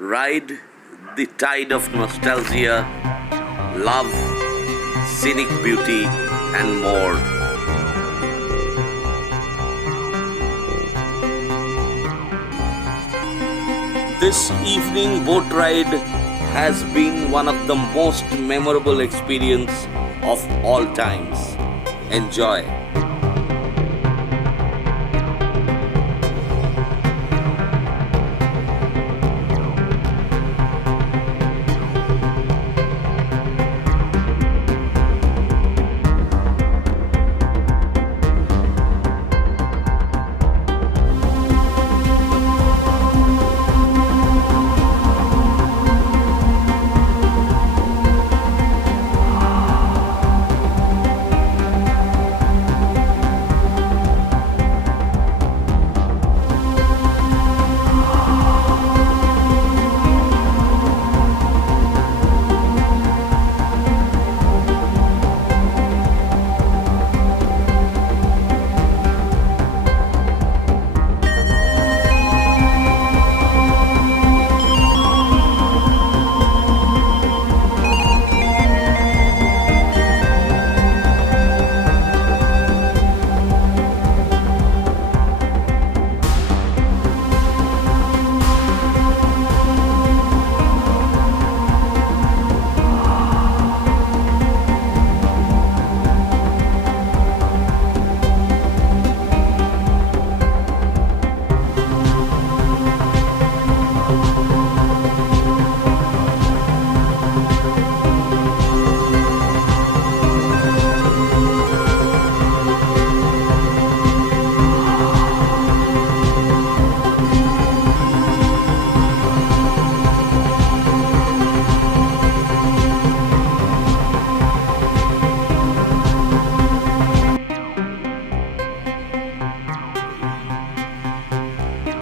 Ride the tide of nostalgia, love, scenic beauty, and more. This evening boat ride has been one of the most memorable experience of all times. Enjoy.